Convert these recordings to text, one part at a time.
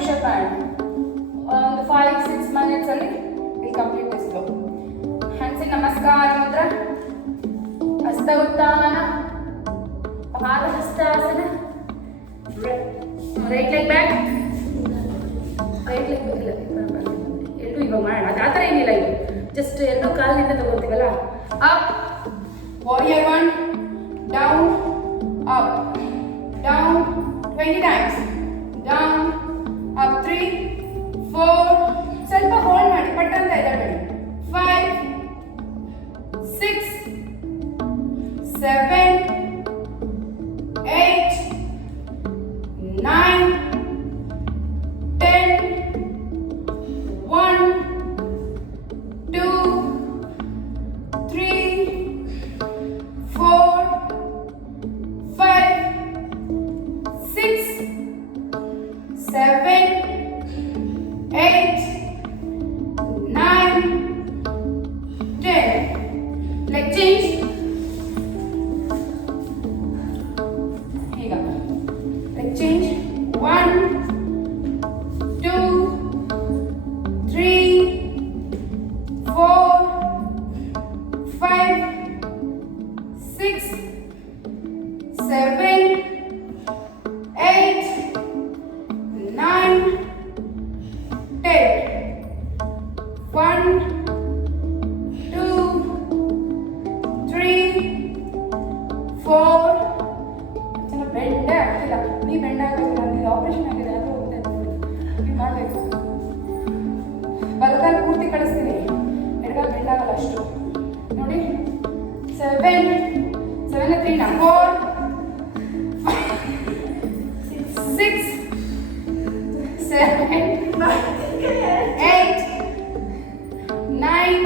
push-up band. 5-6 minutes ಅಲ್ಲಿ we'll complete this flow. Hands in ನಮಸ್ಕಾರ ಮುದ್ರ, ಹಸ್ತ ಉತ್ಥಾನ, ಪಾದ Hastasana, right leg back, right leg ಎರಡು ಇವಾಗ ಮಾಡೋಣ. ಅದು ಆ ಥರ ಏನಿಲ್ಲ, ಇದು ಜಸ್ಟ್ ಎರಡು ಕಾಲಿನಿಂದ ತಗೋತೀವಲ್ಲ. Up, warrior 1, down, up, down 20 times, down, up 3, 4, ಸ್ವಲ್ಪ ಹೋಲ್ಡ್ ಮಾಡಿ, ಪಟ್ ಅಂತ ಎದ್ದೇಳಬೇಡಿ. 5, 6, 7, 8, 9, 10, 1, 2, 3, 4, 5, 6, 7, 8, 9, 10. Leg change. ಈಗ leg change. 1, 2, 3, 4, 5, 6, 7, 8, 9, 10. 1, 2, 3, 4. ಚೆನ್ನಾಗಿ ಬೆಂಡೇ ಆಗ್ತಿಲ್ಲ. ನೀ ಬೆಂಡ್ ಆಗಬೇಕು, ನನಗೆ ಆಪರೇಷನ್ ಆಗಿದೆ, ಅದು ಹೋಗ್ತಾ ನೀವು ಮಾಡಬೇಕು. ಬಲಗಾಲ ಪೂರ್ತಿ ಕಳಿಸ್ತೀನಿ, ಎಡಗಾಲ ಬೆಂಡ್ ಆಗಲ್ಲ ಅಷ್ಟು. ನೋಡಿ, 7, 7 3 4, 6, 7, 8, 9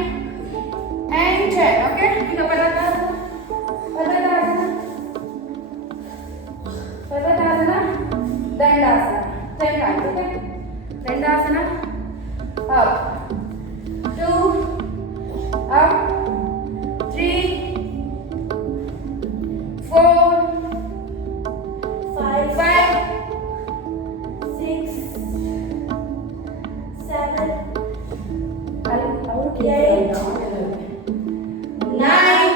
and 10. Okay? ಈಗ ಪರ್ವತಾಸನ, dandasana 10 times. Okay? Dandasana, up, 2, up, 3, 4, 5, 6, 7, 8, 9,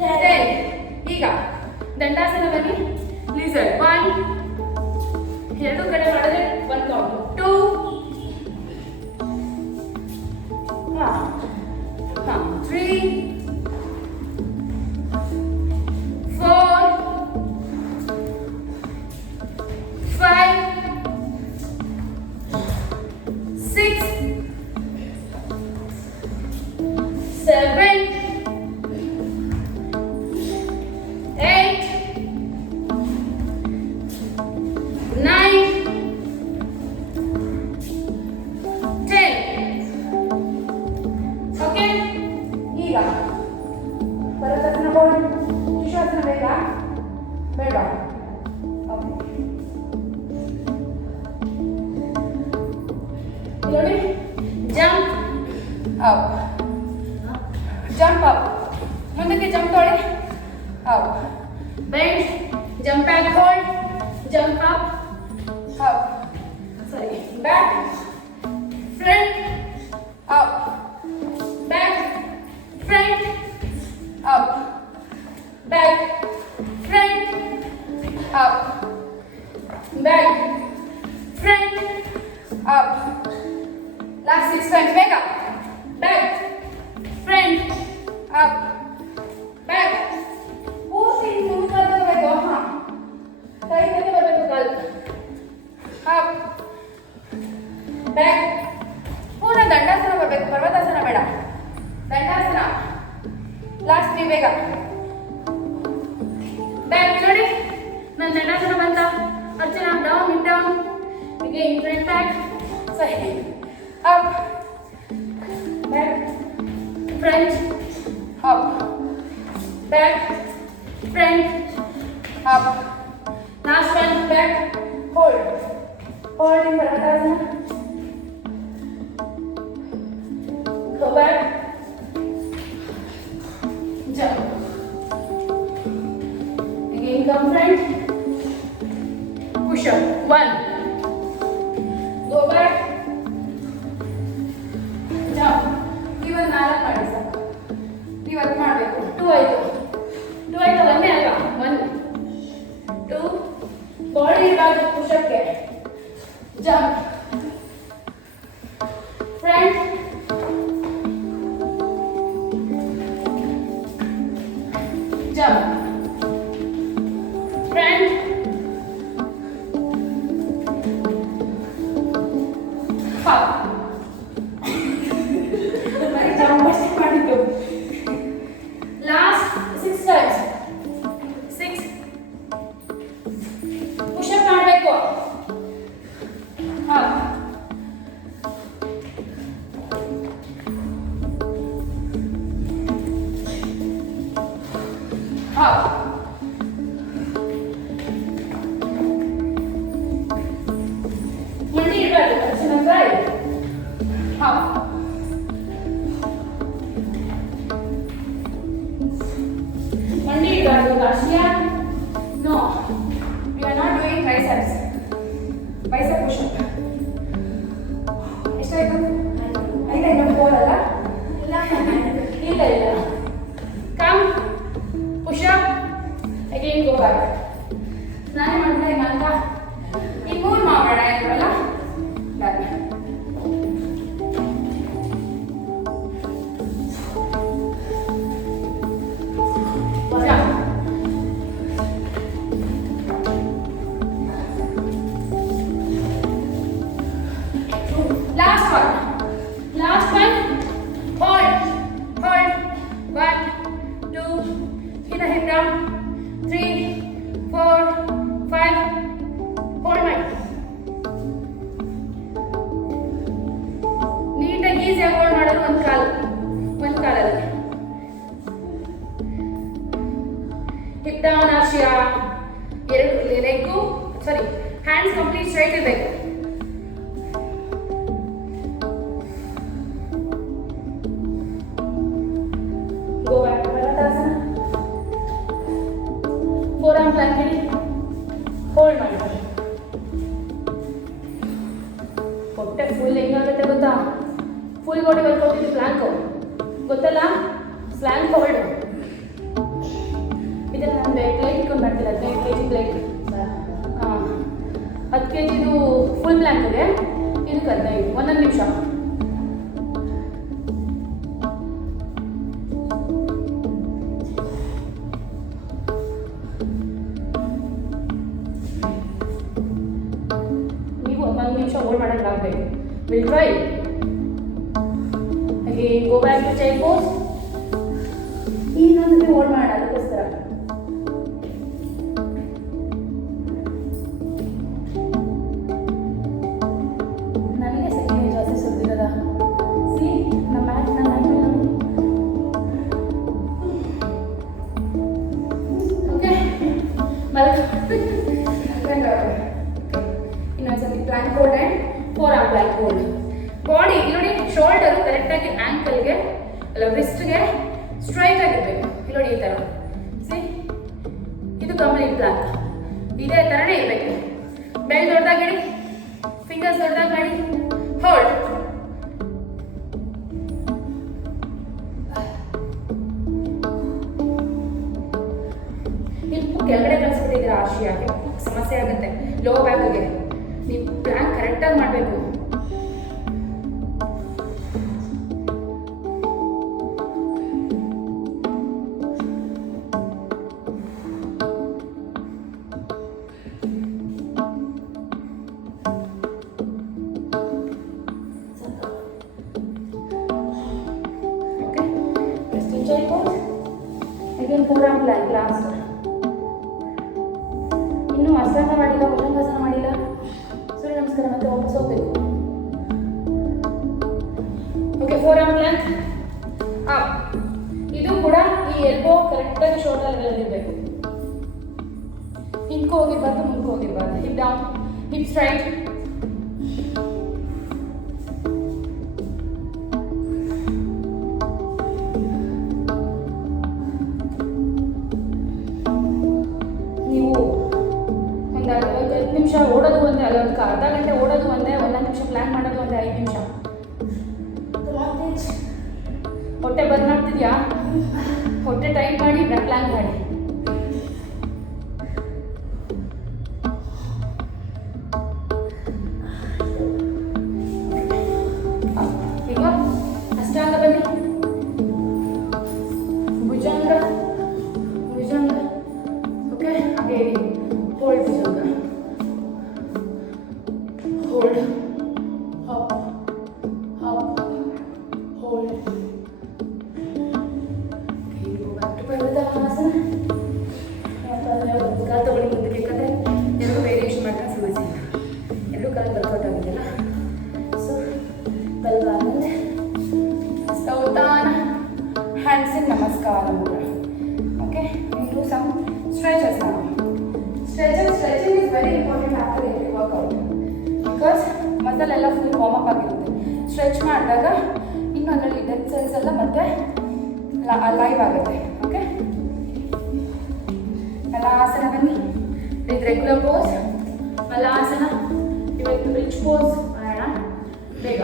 10. ಈಗ ದಂಡಾಸನ ಬನ್ನಿ. ಲಿಸನ್. 1, ಎರಡು ಕಡೆ ಮಾಡಿದ್ರೆ 1 ಕೌಂಟ್. 2, 3, 4, 5, 6, 7, 8, 9, 10. ಓಕೆ? ಈಗ ಪರ್ವತಾಸನ ಹೋಲ್ಡ್, ಶಿಶಾಸನ ಬೇಗ ಬೇಡ. ನೋಡಿ, ಜಂಪ್ ಅಪ್, ಜಂಪ್ ಅಪ್, ಮುಂದಕ್ಕೆ ಜಂಪ್ ತೊಳಿ, up, bend, jump back, hold, jump up, up, ಸರಿ, back, front, up, back, front, up, back, front, up, back, front, up. Last 6 times. ಬೇಗ. Back, front, up, back. ಪೂರ್ತಿ ಮುಂದೆ ಬರಬೇಕು. ಕೈ ಮೇಲೆ ಬರಬೇಕು ಕಾಲು. Up, back. ಪೂರ್ಣ ದಂಡಾಸನ ಬರಬೇಕು, ಪರ್ವತಾಸನ ಬೇಡ. ದಂಡಾಸನ. ಲಾಸ್ಟ್ 3 ಬೇಗ. Back ನೋಡಿ. ನನ್ನ ದಂಡಾಸನ ಬಂತ. Archana down, hip down. Again front back. ಸರಿ. Up, back, front, up, back, front, up. Last one, back, hold. Hold in Purvatasana. Go back, jump. Again come front, push up. 1, up, front, up. Very jump ಮಾಡಿದ್ದು. Last 6 times. 6. Push up ಮಾಡಬೇಕು. up. up. ಮಂಡಿ ಇಡಬಾರ್ದು ತಕ್ಷಣ try up. ಮಂಡಿ ಇಡಬಾರ್ದು ಲಾಸ್ಟಿಯಾ no we are not doing triceps bicep push up ಎಷ್ಟಾಯ್ತು ಐದು ಇನ್ನೊಂದು 4 ಅಲ್ಲ ಇಲ್ಲ ಇಲ್ಲ come push up again go back ಸ್ನಾನ ಮಾಡ್ತಾ ಮಾಡ್ತಾ ಈ 3 ಮಾಡೋಣ ಅಲ್ಲ done last one hold 1 2 hit the hip down 3 4 5 hold my ನೀಟಾಗಿ ಈಸಿಯಾಗಿ ಹೋಲ್ಡ್ ಮಾಡೋದು ಒಂದು ಕಾಲಲ್ಲಿ ಹಿಪ್ ಡೌನ್ ಆರ್ಷಿಯಾ ಎರಡು ಲೆಗ್ಗು ಹ್ಯಾಂಡ್ಸ್ ಕಂಪ್ಲೀಟ್ ಸ್ಟ್ರೈಟ್ ಇರಬೇಕು go back to Balatasana forearm plank ಹಿಡಿ hold ಮಾಡಿ ಹೊಟ್ಟೆ ಫುಲ್ ಹೆಂಗಾಗುತ್ತೆ ಗೊತ್ತಾ ಫುಲ್ ಬಾಡಿ ವರ್ಕೌಟ್ ಇದು ಪ್ಲಾಂಕ್ ಗೊತ್ತಲ್ಲ ಪ್ಲಾಂಕ್ ಹೋಲ್ಡ್ ಇದನ್ನು ನಾನು ಪ್ಲೇಟ್ ಇಟ್ಕೊಂಡು ಮಾಡ್ತಿಲ್ಲ 15 kg ಪ್ಲೇಟ್ 10 kg ಇದು ಫುಲ್ ಪ್ಲಾಂಕ್ಗೆ ಇದು 15 ಒಂದೊಂದು ನಿಮಿಷ ಹೋಲ್ಡ್ ಮಾಡೋಕ್ಕಾಗಬೇಕು will try again go back to child pose ಇನ್ನೊಂದ್ಸತಿ ಹೋಲ್ಡ್ ಮಾಡೋಣ ಅದಕ್ಕೋಸ್ಕರ ನನಗೆ ಸೆಕೆಂಡ್ ಜಾಸ್ತಿ ಸುತ್ತಿರೋದ ಸಿ ನಮ್ಮ ಮ್ಯಾಟ್ ಓಕೆ ಇನ್ನೊಂದ್ಸತಿ plank hold and four plank hold body ಇಲ್ಲಿ ನೋಡಿ ಶೋಲ್ಡರು ಕರೆಕ್ಟಾಗಿ ಆ್ಯಂಕಲ್ಗೆ ಅಲ್ಲ ರಿಸ್ಟ್ಗೆ ಸ್ಟ್ರೈಟ್ ಆಗಿರಬೇಕು ಇಲ್ಲಿ ನೋಡಿ ಈ ಥರ ಸಿ ಇದು ಕಂಪ್ಲೀಟ್ ಪ್ಲಾಂಕ್ ಇದೇ ಥರನೇ ಇರಬೇಕು ಬೆಲ್ ದೊಡ್ಡದಾಗಿ ಫಿಂಗರ್ಸ್ ದೊಡ್ಡದಾಗಿ ಮಾಡಿ ಹೋಲ್ಡ್ ನೀವು ಕೆಳಗಡೆ ಕಳಿಸ್ಬಿಟ್ಟಿದ್ದೀರ ಆರ್ಷಿಯಾಗೆ ಸಮಸ್ಯೆ ಆಗುತ್ತೆ ಲೋ ಬ್ಯಾಕ್ಗೆ ನೀವು ಪ್ಲಾನ್ ಕರೆಕ್ಟಾಗಿ ಮಾಡಬೇಕು okay resting child pose again four Planck last ಇನ್ನೂ ಅಷ್ಟಾಂಗ ಮಾಡಿಲ್ಲ ಭುಜಂಗಾಸನ ಮಾಡಿಲ್ಲ ಸೂರ್ಯ ನಮಸ್ಕಾರ ಮತ್ತೆ ವಾಪಸ್ ಹೋಗ್ಬೇಕು ಓಕೆ ಫೋರ್ ಪ್ಲಾಂಕ್ ಅಪ್ ಇದು ಕೂಡ ಈ ಎಲ್ಬೋ ಕರೆಕ್ಟಾಗಿ ಶೋಲ್ಡರ್ ಲೆವೆಲ್ ಇರಬೇಕು ಹಿಂದ್ಕೊ ಹೋಗಿರ್ಬಾರ್ದು ಮುಂದ್ಕೊ ಹೋಗಿರ್ಬಾರ್ದು ಹಿಪ್ ಡೌನ್ ಹಿಪ್ ಸ್ಟ್ರೈಟ್ ನೀವು ಒಂದು 5 ನಿಮಿಷ ಓಡೋದು ಒಂದೇ ಅಲ್ಲ ಒಂದು ಅರ್ಧ ಗಂಟೆ ಓಡೋದು ಒಂದೇ 1 ನಿಮಿಷ ಪ್ಲ್ಯಾನ್ ಮಾಡೋದು ಒಂದೇ 5 ನಿಮಿಷ ಹೊಟ್ಟೆ ಬರ್ನ್ ಆಗ್ತಿದ್ಯಾ ಹೊಟ್ಟೆ ಟೈಟ್ ಮಾಡಿ ಪ್ಲ್ಯಾನ್ ಮಾಡಿ ಈಗ ಅಷ್ಟಾಂಗ ಬನ್ನಿ ಭುಜಂಗ ಭುಜಂಗ ಕಾಲು ಮುಖ. Okay, do some stretches now. Stretching is very important after every workout because muscle ಎಲ್ಲ ಫುಲ್ ವಾರ್ಮ್ ಅಪ್ ಆಗಿರುತ್ತೆ. ಸ್ಟ್ರೆಚ್ ಮಾಡಿದಾಗ ಇನ್ನು ಅದರಲ್ಲಿ ಡೆಡ್ ಸೆಲ್ಸ್ ಎಲ್ಲ ಮತ್ತೆ ಲೈವ್ ಆಗುತ್ತೆ. ಓಕೆ, ಮಲಾಸನ ಬನ್ನಿ, ಇದು ರೆಗ್ಯುಲರ್ ಪೋಸ್. ಮಲಾಸನ ಇವತ್ತು ರಿಚ್ ಪೋಸ್ ಮಾಡೋಣ ಬೇಗ.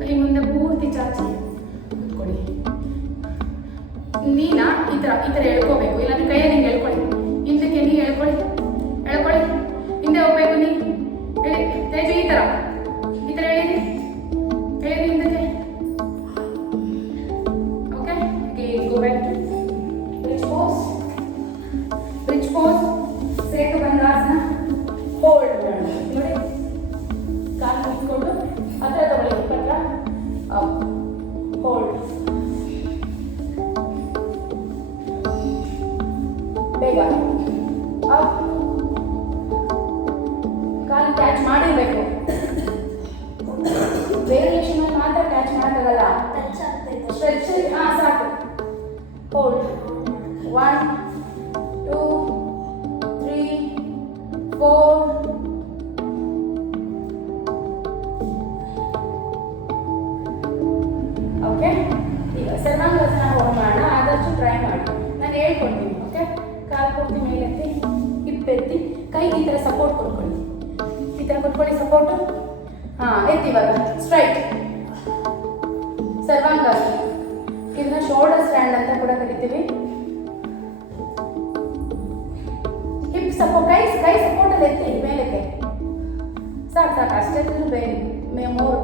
ಕೈ ಮುಂದೆ ಪೂರ್ತಿ ಚಾಚಿ ಕೂತ್ಕೊಳ್ಳಿ. ನೀನ ಈ ಥರ ಎಳ್ಕೋಬೇಕು, ಇಲ್ಲಾಂದ್ರೆ ಕೈಯಲ್ಲಿ ಹಿಂಗೆ ಎಳ್ಕೊಳ್ಳಿ. ಹಿಂದಕ್ಕೆ ನೀ ಎಳ್ಕೊಳ್ಳಿ, ಹಿಂದೆ ಹೋಗ್ಬೇಕು. ನೀ ಹೇಳಿ ತೇಜು, ಈ ಥರ ಎಳೀರಿ ಹಿಂದಕ್ಕೆ. Okay, go back to rich pose. ಸೇತುಬಂಧಾಸನ ಹೋಲ್ಡ್ ಮಾಡೋಣ. ನೋಡಿ, ಕಾಲು ಇಟ್ಕೊಂಡು ಹತ್ರ ತಗೊಳ್ಳಿ, ಪತ್ರ ಅಪ್ ಹೋಲ್ಡ್. ಬೇಗ ಅಪ್. ಕಾಲು ಕ್ಯಾಚ್ ಮಾಡಿರ್ಬೇಕು. ವೇರಿಯೇಷನ್ ಮಾತ್ರ ಕ್ಯಾಚ್ ಮಾಡೋಕ್ಕಾಗಲ್ಲ. ಸ್ಟ್ರೆಚ್ ಸಾಕು. ಹೋಲ್ಡ್ 1 2 3 4. ಓಕೆ, ಈಗ ಸರ್ವಾಂಗಾಸನ ಹೋಗಿ ಮಾಡೋಣ. ಆದಷ್ಟು ಟ್ರೈ ಮಾಡಿ, ನಾನು ಹೇಳ್ಕೊಡ್ತೀನಿ. ಓಕೆ, ಕಾಲು ಕೊಡ್ತೀನಿ ಮೇಲೆತ್ತಿ, ಹಿಪ್ಪೆತ್ತಿ, ಕೈ ಈ ಥರ ಸಪೋರ್ಟ್ ಕೊಟ್ಕೊಳ್ಳಿ. ಈ ಥರ ಕೊಟ್ಕೊಳ್ಳಿ ಸಪೋರ್ಟು. ಹಾಂ, ಎತ್ತಿ ಇವಾಗ ಸ್ಟ್ರೈಟ್ ಸರ್ವಾಂಗಾಸನ. ಇದನ್ನ ಶೋಲ್ಡರ್ ಸ್ಟ್ಯಾಂಡ್ ಅಂತ ಕೂಡ ಕರಿತೀವಿ. ಹಿಪ್ ಸಪೋರ್ಟ್, ಕೈ ಸಪೋರ್ಟಲ್ಲಿ ಎತ್ತಿ ಮೇಲಕ್ಕೆ. ಸಾಕು ಅಷ್ಟೇ. ಮೂರು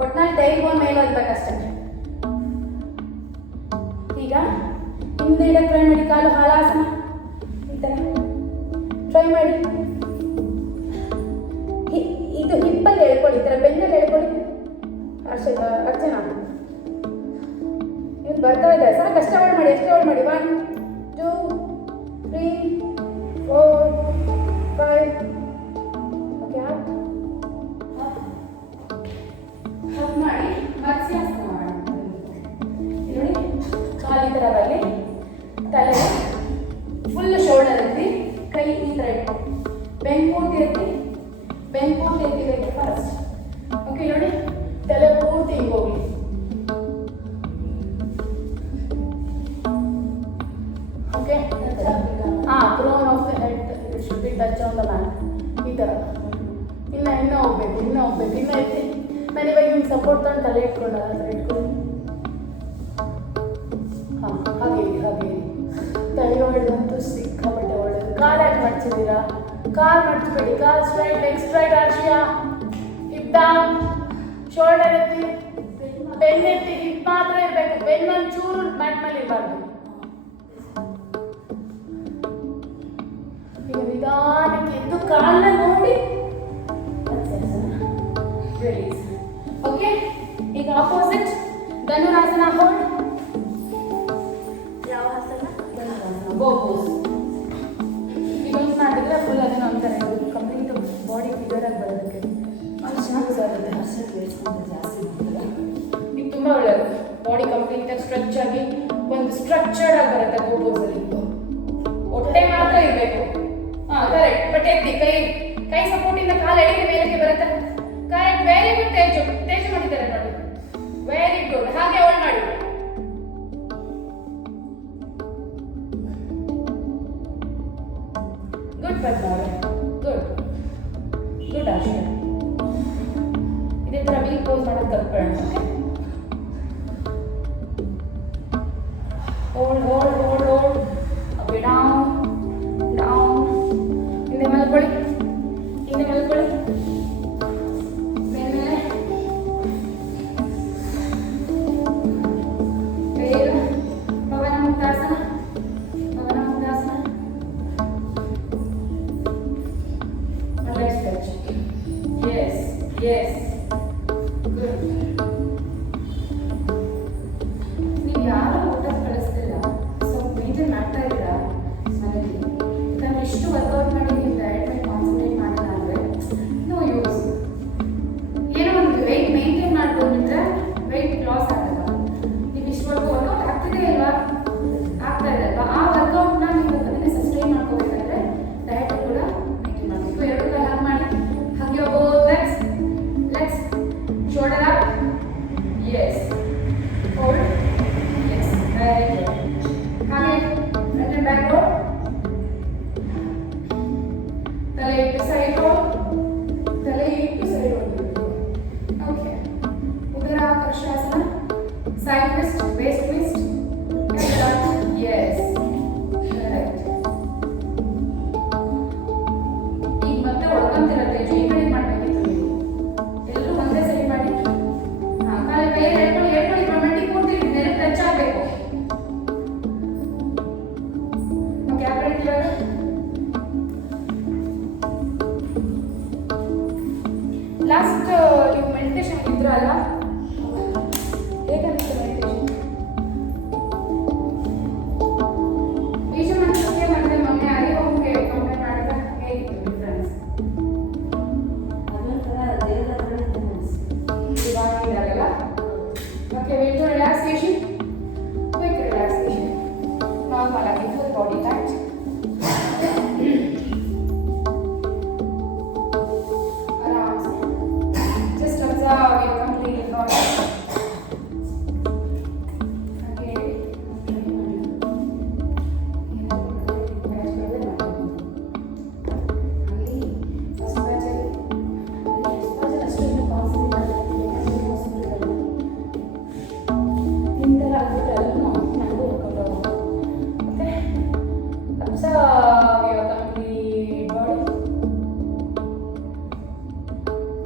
ಒಟ್ಟಿನಲ್ಲಿ ಟೈಲ್ ಬೋನ್ ಮೇಲೆ ಹೋಗ್ಬೇಕಷ್ಟೇ. ಈಗ ಹಿಂದೆ ಇಡಕ್ಕೆ ಟ್ರೈ ಮಾಡಿ. ಕಾಲು ಹಲಾಸನ ಈ ಥರ ಟ್ರೈ ಮಾಡಿ. ಇದು ಹಿಪ್ಪಲ್ಲಿ ಹೇಳ್ಕೊಳ್ಳಿ, ಈ ಥರ ಬೆನ್ನಲ್ಲಿ ಹೇಳ್ಕೊಳ್ಳಿ. ಅರ್ಚನಾ ಇವ್ನು ಬರ್ತಾ ಇದ್ದಾರೆ. ಸಾಕು, ಅಷ್ಟೇ ಹೋಲ್ಡ್ ಮಾಡಿ, 1 2 3 4 5. ಓಕೆ, ಅಪ್ ಮಾಡಿ ಮತ್ಸ್ಯಾಸನ ಮಾಡೋಣ. ನೋಡಿ, ಕಾಲು ಈ ಥರ ಬರಲಿ, ತಲೆ ಫುಲ್ ಶೋಲ್ಡರ್ ಎತ್ತಿ, ಕೈ ಈ ಥರ ಇಟ್ಟು ಬೆನ್ನು ಪೂರ್ತಿ ಎತ್ತಿಬೇಕು ಫಸ್ಟ್. ಓಕೆ, ನೋಡಿ, ತಲೆ ಪೂರ್ತಿ ಹಿಂಗೆ ಹೋಗಿ. Okay, crown of the head should be touch on the mat. ಈ ಥರ ಇನ್ನು ಹೋಗ್ಬೇಕು, ಇನ್ನು ಎತ್ತಿ. ನಾನು ಇವಾಗ ನಿಮ್ಗೆ ಸಪೋರ್ಟ್ ತಗೊಂಡು ತಲೆ ಇಟ್ಕೊಂಡಲ್ಲ, ಆ ಥರ ಇಟ್ಕೊಂಡು ಹಾಗೆ ತೈರಾಯ್ಡ್ಗಂತೂ ಸಿಕ್ಕಾಪಟ್ಟೆ ಒಳ್ಳೆಯದು. ಕಾಲು ಯಾಕೆ ಮಡ್ಚಿದ್ದೀರಾ? ಕಾಲು ಮಡ್ಚಬೇಡಿ. ಕಾಲು straight, leg straight. Arshiya hip down, shoulder ಎತ್ತಿ, ಬೆನ್ನೆತ್ತಿ. ಹಿಪ್ ಮಾತ್ರ ಇರಬೇಕು, ಬೆನ್ನೊಂದು ಚೂರು ಮ್ಯಾಟ್ ಮೇಲೆ ಇರಬಾರ್ದು. ಈಗ ನಿಧಾನಕ್ಕೆ ಎದ್ದು ಕಾಲನ್ನ ನೋಡಿ ರಿಲೀಸ್. ಓಕೆ, ಈಗ ಆಪೋಸಿಟ್ ಧನುರಾಸನ. ಹೋಲ್ಡ್. ಯಾವ ಆಸನ? ಧನುರಾಸನ, ಗೋ ಪೋಸ್. ಇದೊಂದು ಮಾಡಿದ್ರೆ ಫುಲ್ ಅದನ್ನ ಅಂತಾರೆ ಕಂಪ್ಲೀಟ್ ಬಾಡಿ ಫಿಗರ್ ಆಗಿ ಬರೋದಕ್ಕೆ ಯೂಸ್ ಆಗುತ್ತೆ. ಜಾಸ್ತಿ ಈಗ ತುಂಬ ಒಳ್ಳೆಯದು. ಬಾಡಿ ಕಂಪ್ಲೀಟಾಗಿ ಸ್ಟ್ರೆಚ್ ಆಗಿ ಒಂದು ಸ್ಟ್ರಕ್ಚರ್ಡ್ ಆಗಿ ಬರುತ್ತೆ ಗೋ ಪೋಸಲ್ಲಿ. ಹೊಟ್ಟೆ ಮಾತ್ರ ಇರಬೇಕು. ಹಾಂ, ಕರೆಕ್ಟ್. ಬಟ್ ಎತ್ತಿ ಕೈ ಸಪೋರ್ಟಿಂದ ಕಾಲು ಎಳೆಗೆ ಮೇಲಕ್ಕೆ ಬರುತ್ತೆ. Correct, very good. ತೇಜು ಮಾಡಿದ್ದಾರೆ ನೋಡಿ, ವೆರಿ ಗುಡ್. ಹಾಗೆ ಹೋಲ್ಡ್ ಮಾಡಿ. ಗುಡ್ ಪದ್ಮ, ಗುಡ್ ಆರ್ಷಿಯಾ. ಇದೇ ಥರ ವೀಲ್ ಪೋಸ್ ಮಾಡೋದು ಕಲ್ತ್ಕೊಳ್ಳೋಣ. ಹೋಲ್ಡ್. ಅಪ್ಪಿ ಡೌನ್. ಹಿಂದೆ ಮಲ್ಕೊಳ್ಳಿ. ಮೇಲೆ ಬೇಗ ಪವನ ಮುಕ್ತಾಸನ. Stretch. Yes. Good. ನೀವು ಯಾರು ಊಟ ಕಳಿಸ್ತಿಲ್ಲ, ಸೊ ಮೇಂಟೈನ್ ಮಾಡ್ತಾ ಇದ್ದೀರಾ ಮನೇಲಿ. ನಾವು ಎಷ್ಟು ವರ್ಕೌಟ್ ಮಾಡಿ ನೀವು ಡಯಟ್ ಮೇಲೆ ಕಾನ್ಸಂಟ್ರೇಟ್ ಮಾಡಿಲ್ಲ ಅಂದರೆ ನೋ ಯೂಸ್. ಏನೋ ಒಂದು ವೆಯ್ಟ್ ಮೇಂಟೈನ್ ಮಾಡ್ಕೊಂಡಿದ್ರೆ ವೆಯ್ಟ್ ಲಾಸ್ ಆಗಲ್ಲ. ಆಗಲ್ಲ. ಹೇಗನ್ನಿಸ್ತು ಮೆಡಿಟೇಷನ್? ಈಶ ಮಂತ್ರಕ್ಕೆ ಮತ್ತೆ ಮೊನ್ನೆ ಅರಿವಂಗೆ ಕಂಪೇರ್ ಮಾಡಿದ್ರೆ ಹೇಗಿತ್ತು ಡಿಫ್ರೆನ್ಸ್? ಅದೊಂಥರ ದೇವರ ಹತ್ರ ಡಿವೈನ್ ಆಗಲ್ಲ. Okay, will to relaxation. Quick relaxation. Normal ಆಗಿ ಫುಲ್ ಬಾಡಿ ಟೈಟ್. ಆರಾಮ್ से just observe your complete body.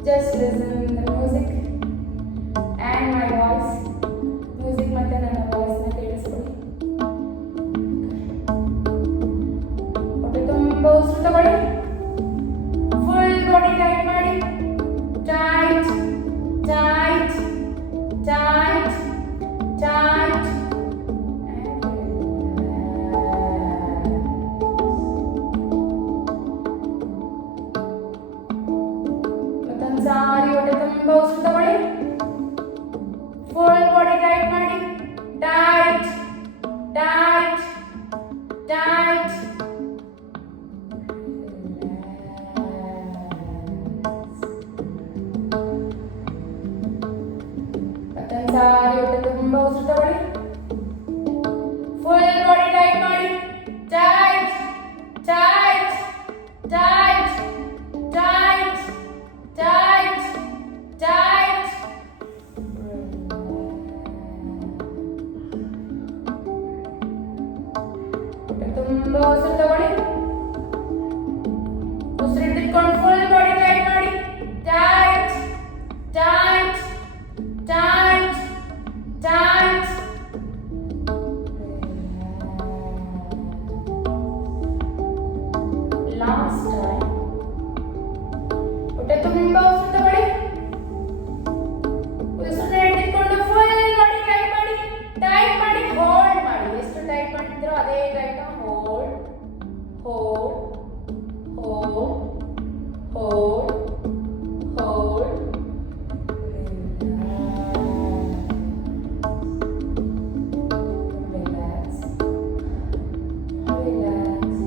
Just listen the music and my voice. Music ಮತ್ತೆ ನನ್ನ voice ನ ಕೇಳಿಸ್ಕೊಳ್ಳಿ. ಹೊಟ್ಟೆ ತುಂಬ ಉಸಿರು ತಗೊಳ್ಳಿ. Full body tight ಮಾಡಿ. Tight, tight, tight, tight. ಸಾರಿ ಹೊಟ್ಟೆ ತುಂಬ ಉಸಿರು ತಗೊಳ್ಳಿ. ಫುಲ್ ಬಾಡಿ ಟೈಟ್ ಮಾಡಿ. Tight tight tight. ಮತ್ತೊಂದು ಸಾರಿ ಹೊಟ್ಟೆ ತುಂಬ ಉಸಿರು ತಗೊಳ್ಳಿ. ಫುಲ್ ಬಾಡಿ ಟೈಟ್ ಮಾಡಿ. Tight tight tight tight tight tight. ತುಂಬ ಉಸಿರು ತಗೊಳ್ಳಿ. ಉಸಿರು ಹಿಡಿದುಕೊಂಡು ಫುಲ್ ಬಾಡಿ ಟೈಟ್ ಮಾಡಿ. Tight tight tight tight. Last time. ಹೊಟ್ಟೆ ತುಂಬ ಉಸಿರು ತಗೊಳ್ಳಿ. ಉಸಿರನ್ನ ಹಿಡಿದುಕೊಂಡು ಫುಲ್ ಬಾಡಿ ಟೈಟ್ ಮಾಡಿ. ಟೈಟ್ ಮಾಡಿ ಹೋಲ್ಡ್ ಮಾಡಿ. ಎಷ್ಟು ಟೈಟ್ ಮಾಡಿದ್ರೋ ಅದೇ tight hold hold hold hold hold. Relax relax.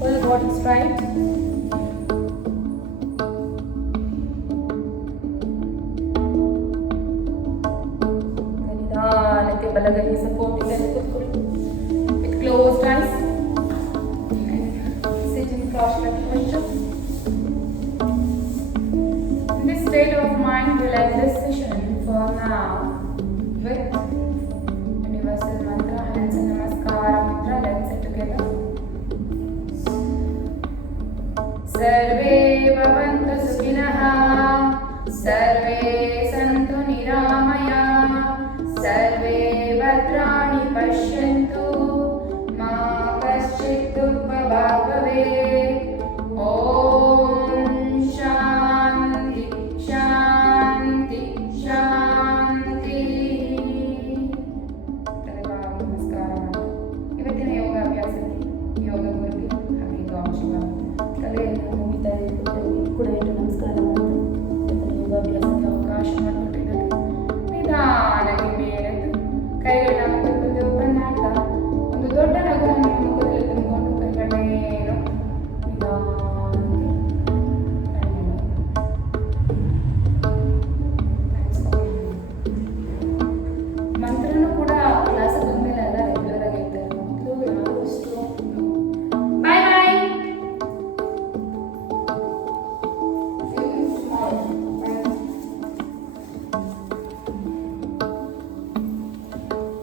Full body straight. ನಿಧಾನಕ್ಕೆ ಬಲಗೈ ಸಪೋರ್ಟ್ ಇದೆ ಕೂತ್ಕೊಳ್ಳಿ. With closed eyes.